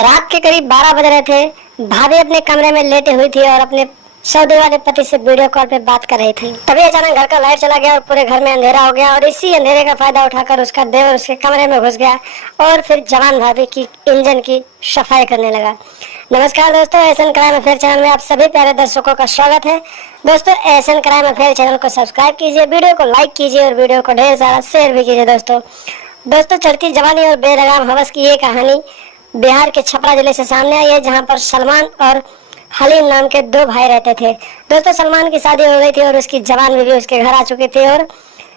रात के करीब 12 बज रहे थे। भाभी अपने कमरे में लेटे हुई थी और अपने सऊदी वाले पति से वीडियो कॉल पे बात कर रही थी। तभी अचानक घर का लाइट चला गया और पूरे घर में अंधेरा हो गया और इसी अंधेरे का फायदा उठाकर उसका देवर उसके कमरे में घुस गया और फिर जवान भाभी की इंजन की सफाई करने लगा। नमस्कार दोस्तों, एसएन क्राइम अफेयर चैनल में आप सभी प्यारे दर्शकों का स्वागत है। दोस्तों, एसएन क्राइम अफेयर चैनल को सब्सक्राइब कीजिए, वीडियो को लाइक कीजिए और वीडियो को ढेर सारा शेयर भी कीजिए। दोस्तों, चढ़ती जवानी और बेलगाम हवस की ये कहानी बिहार के छपरा जिले से सामने आई है, जहां पर सलमान और हलीम नाम के दो भाई रहते थे। दोस्तों, सलमान की शादी हो गई थी और उसकी जवान बीवी उसके घर आ चुकी थी और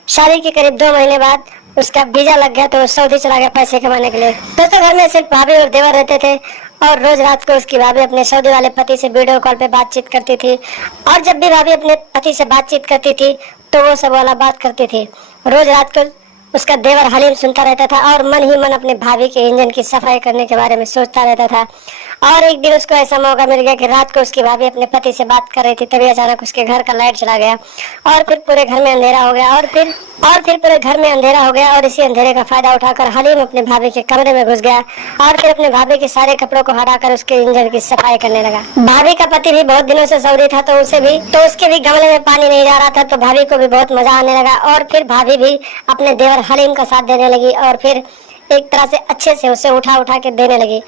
शादी के करीब 2 महीने बाद उसका वीजा लग गया तो वो सऊदी चला गया पैसे कमाने के लिए। दोस्तों, घर में सिर्फ भाभी और देवर रहते थे और रोज रात को उसकी भाभी अपने सऊदी वाले पति से वीडियो कॉल पे बातचीत करती थी और जब भी भाभी अपने पति से बातचीत करती थी तो वो सब वाला बात करती थी। रोज रात को उसका देवर हलीम सुनता रहता था और मन ही मन अपने भाभी के इंजन की सफाई करने के बारे में सोचता रहता था। और एक दिन उसको ऐसा मौका मिल गया कि रात को उसकी भाभी अपने पति से बात कर रही थी, तभी अचानक उसके घर का लाइट चला गया और फिर पूरे घर में अंधेरा हो गया और फिर पूरे घर में अंधेरा हो गया और इसी अंधेरे का फायदा उठाकर हलीम अपने भाभी के कमरे में घुस गया और फिर अपने भाभी के सारे कपड़ों को हटाकर उसके इंजन की सफाई करने लगा। भाभी का पति भी बहुत दिनों से सऊदी था तो उसके भी गमले में पानी नहीं जा रहा था, तो भाभी को भी बहुत मजा आने लगा और फिर भाभी भी अपने देवर हलीम का साथ देने लगी और फिर एक तरह से अच्छे से उसे उठा उठा के देने लगी।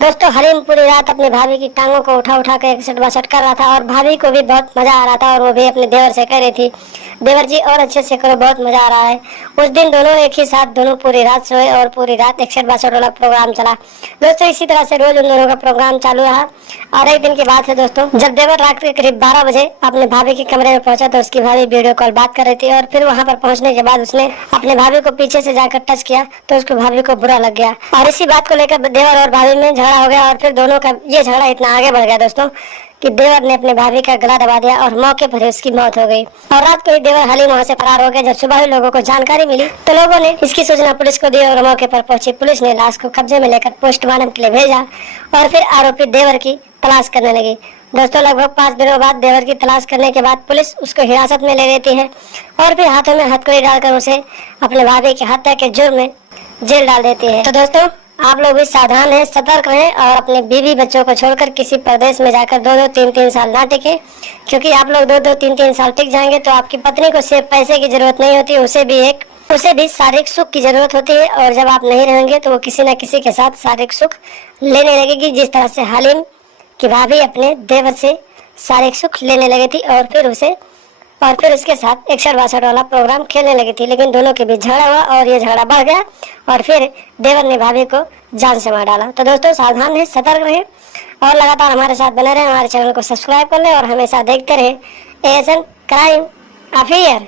दोस्तों, हलीम पूरी रात अपनी भाभी की टांगों को उठा उठा के एकसठ बासठ कर रहा था और भाभी को भी बहुत मजा आ रहा था और वो भी अपने देवर से कह रही थी, देवर जी और अच्छे से करो, बहुत मजा आ रहा है। उस दिन दोनों एक ही साथ दोनों पूरी रात सोए और पूरी रात एकसठ बासठ वाला प्रोग्राम चला। दोस्तों, इसी तरह से रोज उन दोनों का प्रोग्राम चालू रहा और एक दिन की बात है दोस्तों, जब देवर रात के करीब 12 बजे अपने भाभी के कमरे में पहुंचा तो उसकी भाभी वीडियो कॉल बात कर रही थी और फिर वहां पर पहुंचने के बाद उसने अपने भाभी को पीछे से जाकर टच किया तो उसको भाभी को बुरा लग गया और इसी बात को लेकर देवर और भाभी में झगड़ा हो गया और फिर दोनों का ये झगड़ा इतना आगे बढ़ गया दोस्तों कि देवर ने अपने भाभी का गला दबा दिया और मौके पर ही उसकी मौत हो गई। और रात को ही देवर हलीम वहां से फरार हो गया। जब सुबह ही लोगों को जानकारी मिली तो लोगों ने इसकी सूचना पुलिस को दी और मौके पर पहुंची पुलिस ने लाश को कब्जे में लेकर पोस्टमार्टम के लिए भेजा और फिर आरोपी देवर की तलाश करने लगी। दोस्तों, लगभग 5 दिनों बाद देवर की तलाश करने के बाद पुलिस उसको हिरासत में ले लेती है और फिर हाथों में हथकड़ी डालकर उसे अपने भाभी की हत्या के जुर्म में जेल डाल देती है। तो दोस्तों, आप लोग भी सावधान हैं, सतर्क रहें और अपने बीवी बच्चों को छोड़कर किसी प्रदेश में जाकर 2-2, 3-3 साल ना टिके, क्योंकि आप लोग 2-2, 3-3 साल टिक जाएंगे तो आपकी पत्नी को सिर्फ पैसे की जरूरत नहीं होती, उसे भी शारीरिक सुख की जरूरत होती है और जब आप नहीं रहेंगे तो वो किसी न किसी के साथ शारीरिक सुख लेने लगेगी, जिस तरह से हलीम की भाभी अपने देवर से शारीरिक सुख लेने लगी थी और फिर उसके साथ एकसठ बासठ वाला प्रोग्राम खेलने लगी थी। लेकिन दोनों के बीच झगड़ा हुआ और ये झगड़ा बढ़ गया और फिर देवर ने भाभी को जान से मार डाला। तो दोस्तों, सावधान रहें, सतर्क रहें और लगातार हमारे साथ बने रहें। हमारे चैनल को सब्सक्राइब कर लें और हमेशा देखते रहें एसएन क्राइम अफेयर।